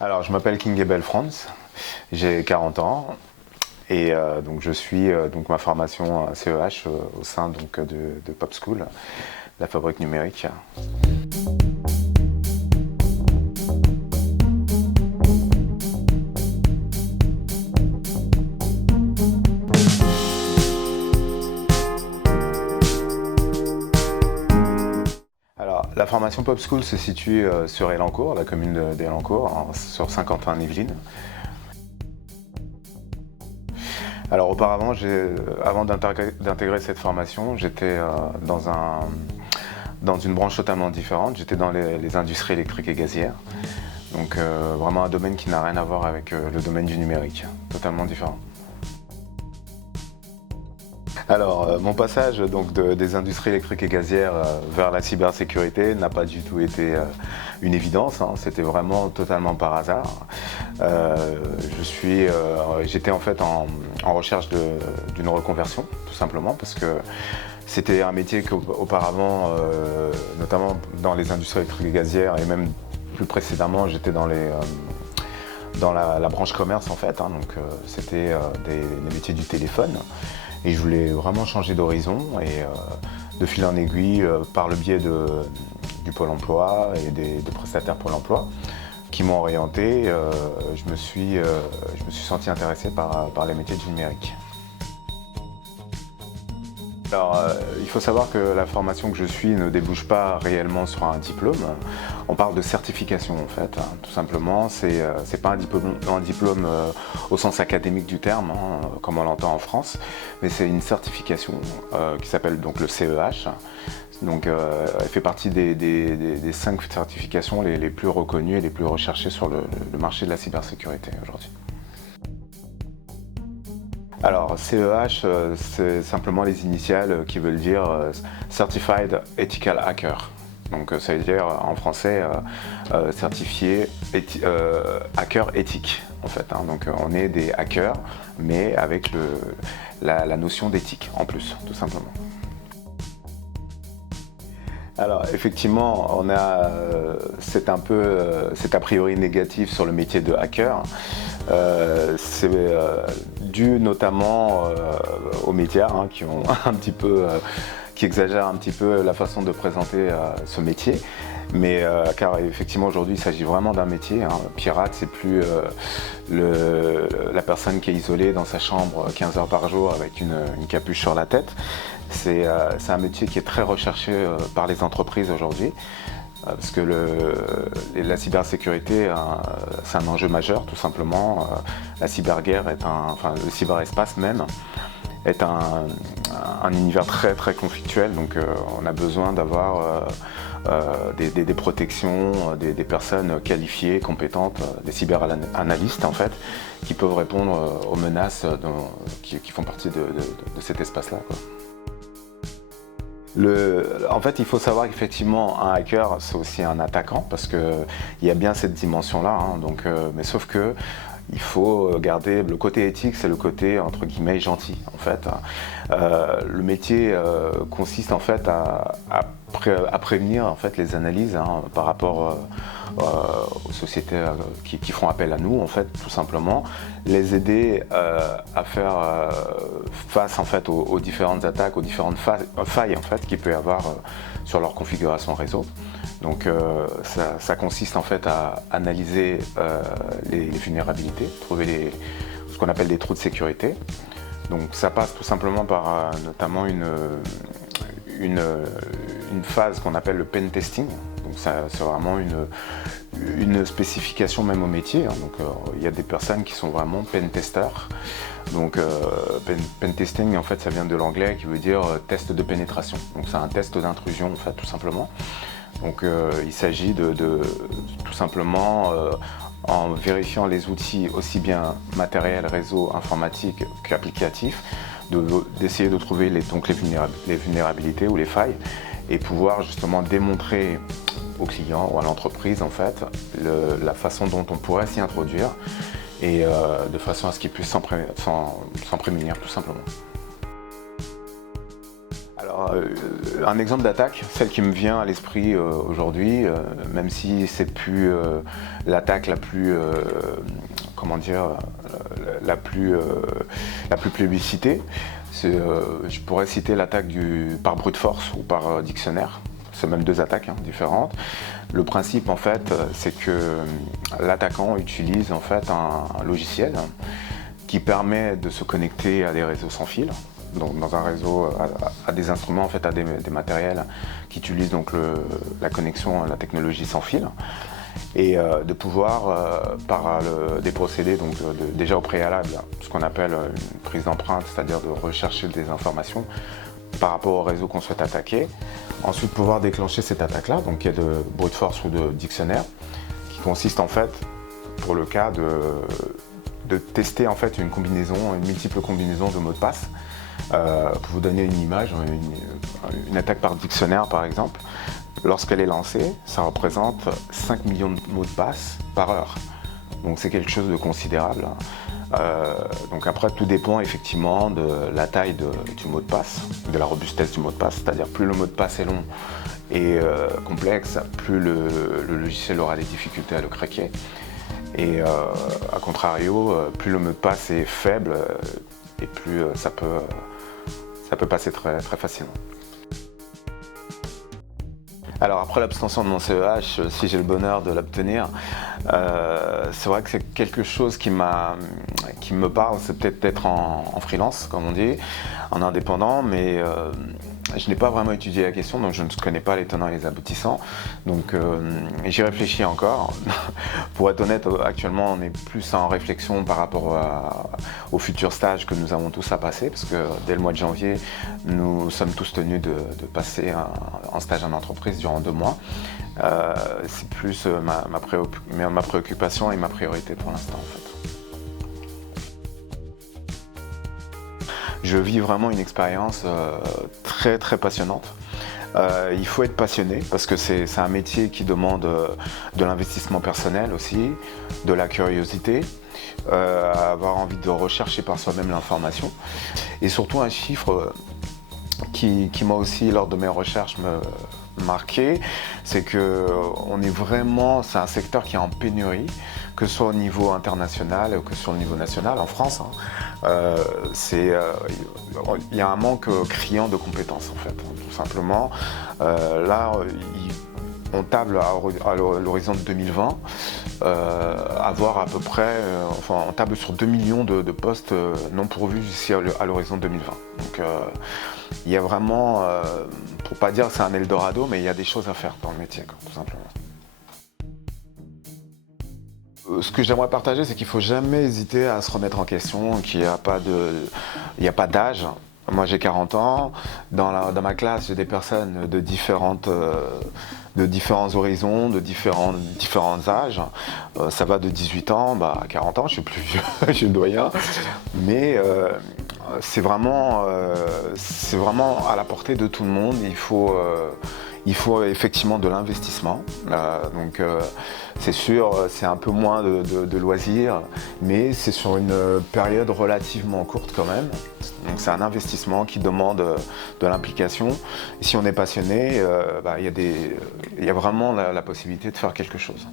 Alors, je m'appelle Kingebel Franz, j'ai 40 ans et donc je suis donc ma formation CEH au sein donc, de Pop School, la fabrique numérique. Alors, la formation Pop School se situe sur Elancourt, la commune d'Elancourt, sur Saint-Quentin-en-Yvelines. Alors auparavant, avant d'intégrer cette formation, j'étais dans une branche totalement différente. J'étais dans les industries électriques et gazières. Donc vraiment un domaine qui n'a rien à voir avec le domaine du numérique, totalement différent. Alors, mon passage donc, des industries électriques et gazières vers la cybersécurité n'a pas du tout été une évidence, hein. C'était vraiment totalement par hasard. J'étais en fait en recherche d'une reconversion, tout simplement, parce que c'était un métier qu'auparavant, notamment dans les industries électriques et gazières, et même plus précédemment, j'étais dans la branche commerce en fait, hein. Donc c'était des métiers du téléphone. Et je voulais vraiment changer d'horizon et de fil en aiguille, par le biais du Pôle emploi et des prestataires Pôle emploi qui m'ont orienté, je me suis senti intéressé par les métiers du numérique. Alors, il faut savoir que la formation que je suis ne débouche pas réellement sur un diplôme. On parle de certification en fait, hein, tout simplement. C'est pas un diplôme au sens académique du terme, hein, comme on l'entend en France, mais c'est une certification qui s'appelle donc le CEH. Donc, elle fait partie des 5 certifications les plus reconnues et les plus recherchées sur le marché de la cybersécurité aujourd'hui. Alors, CEH, c'est simplement les initiales qui veulent dire Certified Ethical Hacker. Donc, ça veut dire en français certifié hacker éthique, en fait, hein. Donc, on est des hackers, mais avec la notion d'éthique en plus, tout simplement. Alors effectivement, on a c'est un peu cet a priori négatif sur le métier de hacker. C'est dû notamment aux médias, hein, qui ont un petit peu, qui exagèrent un petit peu la façon de présenter ce métier. Mais car effectivement aujourd'hui il s'agit vraiment d'un métier, hein. Pirate, c'est plus la personne qui est isolée dans sa chambre 15 heures par jour avec une capuche sur la tête. C'est un métier qui est très recherché par les entreprises aujourd'hui, parce que la cybersécurité, c'est un enjeu majeur tout simplement. La cyberguerre enfin le cyberespace même, est un univers très très conflictuel, donc on a besoin d'avoir des protections, des personnes qualifiées, compétentes, des cyberanalystes en fait, qui peuvent répondre aux menaces qui font partie de cet espace-là, quoi. En fait, il faut savoir qu'effectivement, un hacker, c'est aussi un attaquant, parce qu'il y a bien cette dimension-là, hein, donc, mais sauf que il faut garder le côté éthique, c'est le côté entre guillemets gentil en fait. Le métier consiste en fait à prévenir en fait les analyses, hein, par rapport aux sociétés qui font appel à nous en fait, tout simplement, les aider à faire face en fait aux différentes attaques, aux différentes failles en fait qu'il peut y avoir sur leur configuration réseau. Donc ça consiste en fait à analyser les vulnérabilités, trouver ce qu'on appelle des trous de sécurité. Donc ça passe tout simplement par notamment une phase qu'on appelle le pen testing. Donc c'est vraiment une spécification même au métier, hein. Donc il y a des personnes qui sont vraiment pen testeurs. Donc pen testing en fait ça vient de l'anglais qui veut dire test de pénétration. Donc c'est un test d'intrusion en fait, tout simplement. Donc il s'agit de tout simplement, en vérifiant les outils aussi bien matériels, réseau, informatique qu'applicatifs, d'essayer de trouver les vulnérabilités ou les failles et pouvoir justement démontrer au client ou à l'entreprise en fait la façon dont on pourrait s'y introduire et de façon à ce qu'ils puissent s'en prémunir tout simplement. Alors un exemple d'attaque, celle qui me vient à l'esprit aujourd'hui, même si c'est plus l'attaque la plus, comment dire, la plus plébiscitée, je pourrais citer l'attaque par brute force ou par dictionnaire. C'est même deux attaques différentes. Le principe en fait, c'est que l'attaquant utilise en fait un logiciel qui permet de se connecter à des réseaux sans fil. Donc dans un réseau, à des instruments, en fait, à des matériels qui utilisent donc la connexion à la technologie sans fil, et de pouvoir, par des procédés, donc déjà au préalable, ce qu'on appelle une prise d'empreinte, c'est-à-dire de rechercher des informations par rapport au réseau qu'on souhaite attaquer. Ensuite, pouvoir déclencher cette attaque-là, donc qui est de brute force ou de dictionnaire, qui consiste en fait, pour le cas de tester en fait une multiple combinaison de mots de passe. Pour vous donner une image, une attaque par dictionnaire par exemple, lorsqu'elle est lancée, ça représente 5 millions de mots de passe par heure. Donc c'est quelque chose de considérable. Donc après, tout dépend effectivement de la taille du mot de passe, de la robustesse du mot de passe, c'est-à-dire plus le mot de passe est long et complexe, plus le logiciel aura des difficultés à le craquer. Et à contrario, plus le mot de passe est faible, et plus ça peut passer très, très facilement. Alors après l'obtention de mon CEH, si j'ai le bonheur de l'obtenir, c'est vrai que c'est quelque chose qui me parle, c'est peut-être d'être en freelance, comme on dit, en indépendant, mais je n'ai pas vraiment étudié la question, donc je ne connais pas les tenants et les aboutissants. Donc j'y réfléchis encore. Pour être honnête, actuellement on est plus en réflexion par rapport au futur stage que nous avons tous à passer, parce que dès le mois de janvier, nous sommes tous tenus de passer en stage en entreprise durant 2 mois. C'est plus ma préoccupation et ma priorité pour l'instant en fait. Je vis vraiment une expérience très très passionnante. Il faut être passionné parce que c'est un métier qui demande de l'investissement personnel aussi, de la curiosité, avoir envie de rechercher par soi-même l'information et surtout un chiffre qui m'a aussi lors de mes recherches marqué, c'est que c'est un secteur qui est en pénurie, que ce soit au niveau international ou que sur le niveau national, en France. Il y a un manque criant de compétences en fait, tout simplement. Là, on table à l'horizon de 2020, avoir à peu près, on table sur 2 millions de postes non pourvus d'ici à l'horizon 2020. Donc, il y a vraiment, pour pas dire que c'est un Eldorado, mais il y a des choses à faire dans le métier, tout simplement. Ce que j'aimerais partager, c'est qu'il ne faut jamais hésiter à se remettre en question, qu'il n'y a pas d'âge. Moi j'ai 40 ans, dans ma classe j'ai des personnes de différents horizons, de différents âges. Ça va de 18 ans à 40 ans, je suis plus vieux, je suis doyen. Mais c'est vraiment à la portée de tout le monde. Il faut effectivement de l'investissement. Donc c'est sûr, c'est un peu moins de loisirs, mais c'est sur une période relativement courte quand même. Donc c'est un investissement qui demande de l'implication. Et si on est passionné, il y a vraiment la possibilité de faire quelque chose.